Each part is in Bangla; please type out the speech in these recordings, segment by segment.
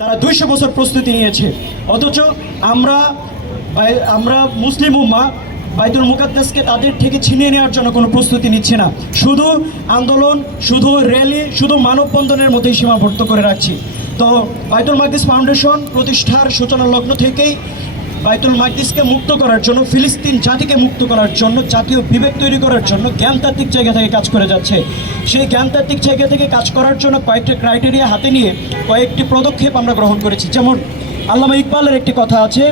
তারা দুইশো বছর প্রস্তুতি নিয়েছে। অথচ আমরা আমরা মুসলিম উম্মা, বাইতুল মুকাদ্দাসকে তাদের থেকে ছিনিয়ে নেওয়ার জন্য কোনো প্রস্তুতি নিচ্ছে না। শুধু আন্দোলন, শুধু র্যালি, শুধু মানববন্ধনের মধ্যেই সীমাবদ্ধ করে রাখছি। তো বাইতুল মাকদিস ফাউন্ডেশন প্রতিষ্ঠার সূচনা লগ্ন থেকেই বাইতুল মাকদিসকে মুক্ত করার জন্য, ফিলিস্তিন জাতিকে মুক্ত করার জন্য, জাতীয় বিবেক তৈরি করার জন্য জ্ঞানতাত্ত্বিক জায়গা থেকে কাজ করে যাচ্ছে। সেই জ্ঞানতাত্ত্বিক জায়গা থেকে কাজ করার জন্য কয়েকটা ক্রাইটেরিয়া হাতে নিয়ে কয়েকটি পদক্ষেপ আমরা গ্রহণ করেছি। যেমন, আল্লামা ইকবালের একটি কথা আছে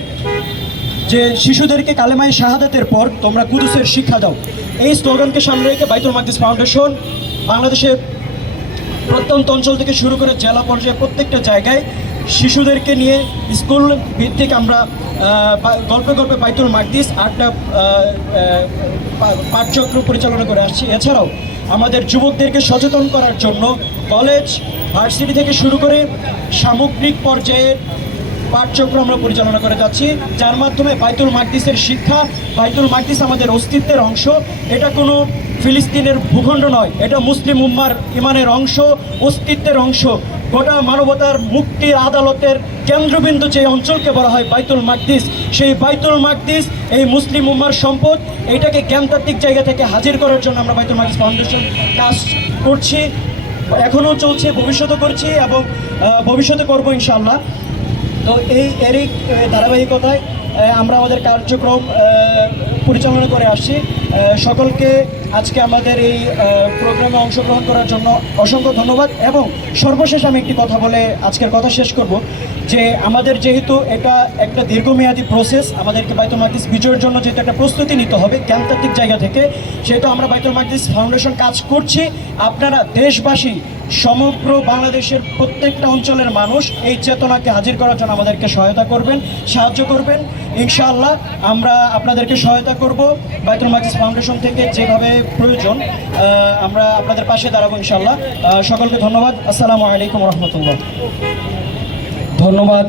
যে, শিশুদেরকে কালেমাই শাহাদাতের পর তোমরা কুদুসের শিক্ষা দাও। এই স্লোগানকে সামনে রেখে বাইতুল মাকদিস ফাউন্ডেশন বাংলাদেশের প্রত্যন্ত অঞ্চল থেকে শুরু করে জেলা পর্যায়ে প্রত্যেকটা জায়গায় শিশুদেরকে নিয়ে স্কুল ভিত্তিক আমরা গল্পে গল্পে বাইতুল মাকদিস আটটা পাঠচক্র পরিচালনা করে আসছি। এছাড়াও আমাদের যুবকদেরকে সচেতন করার জন্য কলেজ, ভার্সিটি থেকে শুরু করে সামগ্রিক পর্যায়ে পাঠচক্র আমরা পরিচালনা করে যাচ্ছি, যার মাধ্যমে বাইতুল মাকদিসের শিক্ষা বাইতুল মাকদিস আমাদের অস্তিত্বের অংশ। এটা কোনো ফিলিস্তিনের ভূখণ্ড নয়, এটা মুসলিম উম্মার ইমানের অংশ, অস্তিত্বের অংশ। গোটা মানবতার মুক্তির আদালতের কেন্দ্রবিন্দু যে অঞ্চলকে বলা হয় বাইতুল মাকদিস, সেই বাইতুল মাকদিস, এই মুসলিম উম্মার সম্পদ, এইটাকে জ্ঞানতাত্ত্বিক জায়গা থেকে হাজির করার জন্য আমরা বাইতুল মাকদিস ফাউন্ডেশন কাজ করছি, এখনও চলছে ভবিষ্যতে করছি এবং ভবিষ্যতে করব ইনশাল্লাহ তো এই এরই ধারাবাহিকতায় আমরা আমাদের কার্যক্রম পরিচালনা করে আসছি। সকলকে আজকে আমাদের এই প্রোগ্রামে অংশগ্রহণ করার জন্য অসংখ্য ধন্যবাদ এবং সর্বশেষ আমি একটি কথা বলে আজকের কথা শেষ করব। যে আমাদের যেহেতু এটা একটা দীর্ঘমেয়াদী প্রসেস আমাদেরকে বাইতুল মাকদিস বিজয়ের জন্য যেহেতু একটা প্রস্তুতি নিতে হবে, জ্ঞানতাত্ত্বিক জায়গা থেকে, সেহেতু আমরা বাইতুল মাকদিস ফাউন্ডেশন কাজ করছি। আপনারা দেশবাসী, সমগ্র বাংলাদেশের প্রত্যেকটা অঞ্চলের মানুষ এই চেতনাকে হাজির করার জন্য আমাদেরকে সহায়তা করবেন, সাহায্য করবেন। ইনশাআল্লাহ আমরা আপনাদেরকে সহায়তা করব বাইতুল মাকদিস ফাউন্ডেশন থেকে যেভাবে প্রয়োজন আমরা আপনাদের পাশে দাঁড়াবো ইনশাআল্লাহ। সকলকে ধন্যবাদ। আসসালামু আলাইকুম রহমতুল্লাহ। ধন্যবাদ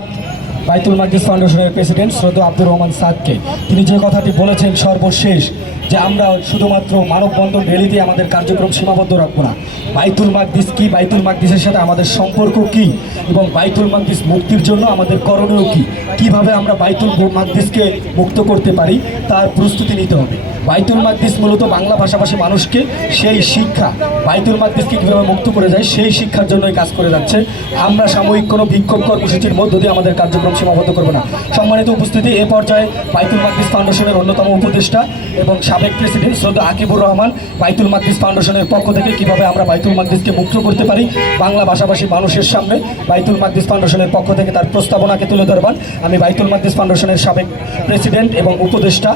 বাইতুল মাকদিস ফাউন্ডেশনের প্রেসিডেন্ট শ্রদ্ধা আব্দুর রহমান সাদকে। তিনি যে কথাটি বলেছেন সর্বশেষ, যে আমরা শুধুমাত্র মানববন্ধন র্যালিতে আমাদের কার্যক্রম সীমাবদ্ধ রাখব না। বাইতুল মাকদিস কি? বাইতুল মাকদিসের সাথে আমাদের সম্পর্ক কি? এবং বাইতুল মাকদিস মুক্তির জন্য আমাদের করণীয় কি? কীভাবে আমরা বাইতুল মাকদিসকে মুক্ত করতে পারি? তার প্রস্তুতি নিতে হবে। বাইতুল মাকদিস মূলত বাংলা ভাষাভাষী মানুষকে সেই শিক্ষা, বাইতুল মাকদিসকে কীভাবে মুক্ত করে যায় সেই শিক্ষার জন্যই কাজ করে যাচ্ছে। আমরা সাময়িক কোনো বিক্ষোভ কর্মসূচির মধ্য দিয়ে আমাদের কার্যক্রম সীমাবদ্ধ করব না। সম্মানিত উপস্থিতি, এ পর্যায়ে বাইতুল মাকদিস ফাউন্ডেশনের অন্যতম উপদেষ্টা এবং সাবেক প্রেসিডেন্ট শ্রদ্ধা আকিবুর রহমান বাইতুল মাকদিস ফাউন্ডেশনের পক্ষ থেকে কীভাবে আমরা বাইতুল মাকদিসকে মুক্ত করতে পারি। বাংলা ভাষাভাষী মানুষের সামনে বাইতুল মাকদিস ফাউন্ডেশনের পক্ষ থেকে তার প্রস্তাবনাকে তুলে ধরবেন আমি বাইতুল মাকদিস ফাউন্ডেশনের সাবেক প্রেসিডেন্ট এবং উপদেষ্টা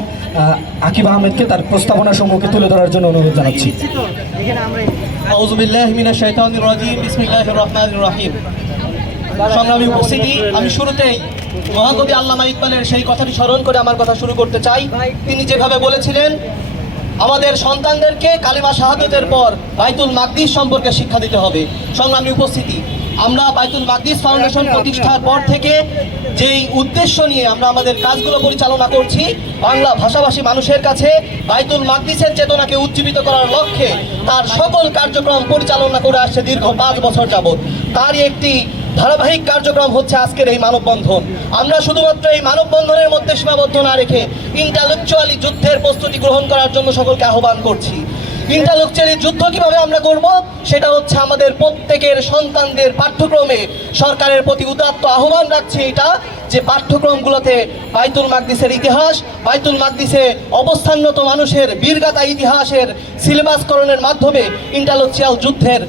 আকিব আহমেদকে তার প্রস্তাবনা সমূহকে তুলে ধরার জন্য অনুরোধ জানাচ্ছি। সংগ্রামী উপস্থিতি, আমি শুরুতেই মহাকবি আল্লামা ইকবালের সেই কথাটি স্মরণ করে আমার কথা শুরু করতে চাই। তিনি যেভাবে বলেছিলেন আমাদের সন্তানদেরকে কালিমা শাহাদতের পর বাইতুল মাকদিস সম্পর্কে শিক্ষা দিতে হবে। সংগ্রামী উপস্থিতি আমরা বাইতুল মাকদিস ফাউন্ডেশন প্রতিষ্ঠার পর থেকে যেই উদ্দেশ্য নিয়ে আমরা আমাদের কাজগুলো পরিচালনা করছি বাংলা ভাষাভাষী মানুষের কাছে বাইতুল মাকদিসের চেতনাকে উজ্জীবিত করার লক্ষ্যে তার সকল কার্যক্রম পরিচালনা করে আসছে দীর্ঘ পাঁচ বছর যাবৎ। তারই একটি ধারাবাহিক কার্যক্রম হচ্ছে আজকের এই মানববন্ধন। আমরা শুধুমাত্র এই মানববন্ধনের মধ্যে সীমাবদ্ধ না রেখে ইন্টালেকচুয়ালি যুদ্ধের প্রস্তুতি গ্রহণ করার জন্য সকলকে আহ্বান করছি। ইন্টালেকচুয়ালি যুদ্ধ কীভাবে আমরা করব সেটা হচ্ছে আমাদের প্রত্যেকের সন্তানদের পাঠ্যক্রমে সরকারের প্রতি উদাত্ত আহ্বান রাখছি এটা, যে পাঠ্যক্রমগুলোতে বাইতুল মাকদিসের ইতিহাস, বাইতুল মাকদিসে অবস্থানরত মানুষের বীরগাতা ইতিহাসের সিলেবাসকরণের মাধ্যমে ইন্টালেকচুয়াল যুদ্ধের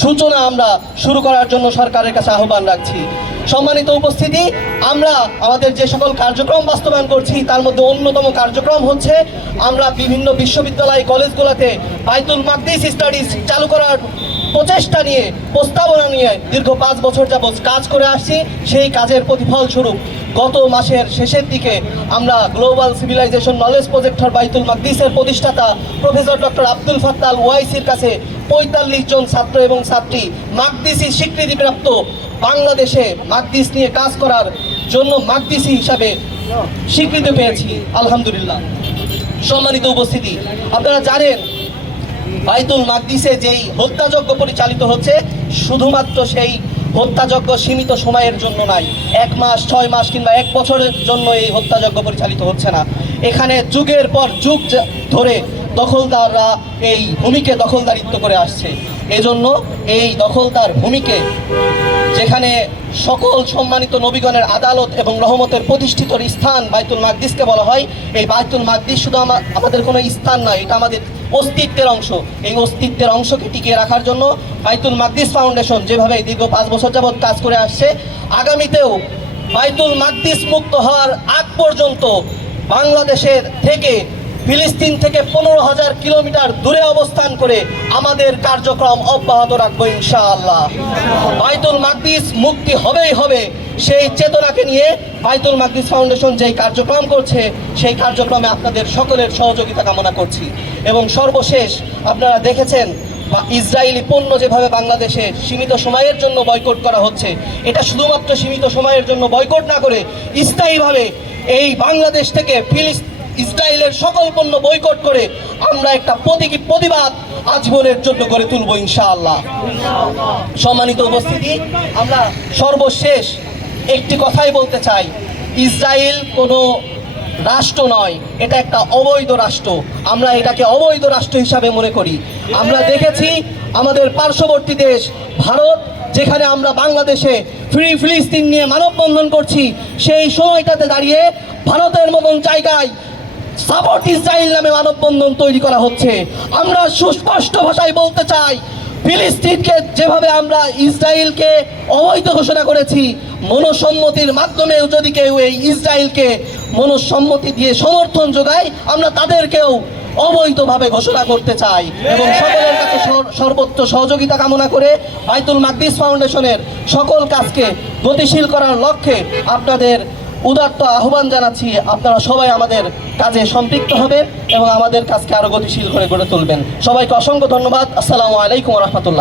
সূচনা আমরা শুরু করার জন্য সরকারের কাছে আহ্বান রাখছি। সম্মানিত উপস্থিতি, আমরা আমাদের যে সকল কার্যক্রম বাস্তবায়ন করছি, তার মধ্যে অন্যতম কার্যক্রম হচ্ছে, আমরা বিভিন্ন বিশ্ববিদ্যালয় কলেজগুলোতে বাইতুল মাকদিস স্টাডিজ চালু করার প্রচেষ্টা নিয়ে, প্রস্তাবনা নিয়ে দীর্ঘ পাঁচ বছর যাবৎ কাজ করে আসছি। সেই কাজের প্রতিফল স্বরূপ গত মাসের শেষের দিকে আমরা গ্লোবাল সিভিলাইজেশন নলেজ প্রজেক্টর বাইতুল মাকদিসের প্রতিষ্ঠাতা প্রফেসর ডক্টর আব্দুল ফাত্তাল ওয়াইসির কাছে পঁয়তাল্লিশ জন ছাত্র এবং ছাত্রী মাকদিসি স্বীকৃতিপ্রাপ্ত বাংলাদেশে মাকদিস নিয়ে কাজ করার জন্য মাকদিসি হিসাবে স্বীকৃতি পেয়েছি। আলহামদুলিল্লাহ। সম্মানিত উপস্থিতি, আপনারা জানেন বাইতুল মাকদিসে যেই হত্যাযজ্ঞ পরিচালিত হচ্ছে, শুধুমাত্র সেই হত্যাযজ্ঞ সীমিত সময়ের জন্য নাই। এক মাস, ছয় মাস কিংবা এক বছরের জন্য এই হত্যাযজ্ঞ পরিচালিত হচ্ছে না। এখানে যুগের পর যুগ ধরে দখলদাররা এই ভূমিকে দখলদারিত্ব করে আসছে। এজন্য এই দখলদার ভূমিকে যেখানে সকল সম্মানিত নবীগণের আদালত এবং রহমতের প্রতিষ্ঠিত স্থান বাইতুল মাকদিসকে বলা হয়, এই বাইতুল মাকদিস শুধু আমা- আমাদের কোনো স্থান নয়, এটা আমাদের অস্তিত্বের অংশ। এই অস্তিত্বের অংশকে টিকিয়ে রাখার জন্য বাইতুল মাকদিস ফাউন্ডেশন যেভাবে দীর্ঘ পাঁচ বছর যাবৎ কাজ করে আসছে, আগামীতেও বাইতুল মাকদিস মুক্ত হওয়ার আগ পর্যন্ত বাংলাদেশের থেকে ফিলিস্তিন থেকে পনেরো হাজার কিলোমিটার দূরে অবস্থান করে আমাদের কার্যক্রম অব্যাহত রাখব ইনশাআল্লাহ। বাইতুল মাকদিস মুক্তি হবেই হবে। সেই চেতনাকে নিয়ে বাইতুল মাকদিস ফাউন্ডেশন যেই কার্যক্রম করছে, সেই কার্যক্রমে আপনাদের সকলের সহযোগিতা কামনা করছি। এবং সর্বশেষ আপনারা দেখেছেন, বা ইসরায়েলি পণ্য যেভাবে বাংলাদেশে সীমিত সময়ের জন্য বয়কট করা হচ্ছে, এটা শুধুমাত্র সীমিত সময়ের জন্য বয়কট না করে স্থায়ীভাবে এই বাংলাদেশ থেকে ফিলিস্তিন ইসরায়েলের সকল পণ্য বয়কট করে আমরা একটা প্রতীকী প্রতিবাদ আজীবনের জন্য গড়ে তুলবো ইনশাআল্লাহ। সম্মানিত উপস্থিতি, আমরা সর্বশেষ একটি কথাই বলতে চাই। ইসরায়েল কোনো রাষ্ট্র নয়, এটা একটা অবৈধ রাষ্ট্র। আমরা এটাকে অবৈধ রাষ্ট্র হিসাবে মনে করি। আমরা দেখেছি আমাদের পার্শ্ববর্তী দেশ, ভারত, যেখানে আমরা বাংলাদেশে ফ্রি ফিলিস্তিন নিয়ে মানববন্ধন করছি, সেই সময়টাতে দাঁড়িয়ে ভারতের মতন জায়গায় সাপোর্ট ইসরায়েল নামে মানববন্ধন তৈরি করা হচ্ছে। আমরা সুস্পষ্ট ভাষায় বলতে চাই, ফিলিস্তিনকে যেভাবে আমরা ইসরায়েলকে অবৈধ ঘোষণা করেছি, মনসম্মতির মাধ্যমেও যদি কেউ এই ইসরায়েলকে মনসম্মতি দিয়ে সমর্থন যোগায়, আমরা তাদেরকেও অবৈধভাবে ঘোষণা করতে চাই এবং সকলের কাছে সর্বোচ্চ সহযোগিতা কামনা করে বাইতুল মাকদিস ফাউন্ডেশনের সকল কাজকে গতিশীল করার লক্ষ্যে আপনাদের উদাত্ত আহ্বান জানাচ্ছি আপনারা সবাই আমাদের কাজে সম্পৃক্ত হবেন এবং আমাদের কাজকে আরও গতিশীল করে গড়ে তুলবেন। সবাইকে অসংখ্য ধন্যবাদ। আসসালামু আলাইকুম রহমতুল্লাহ।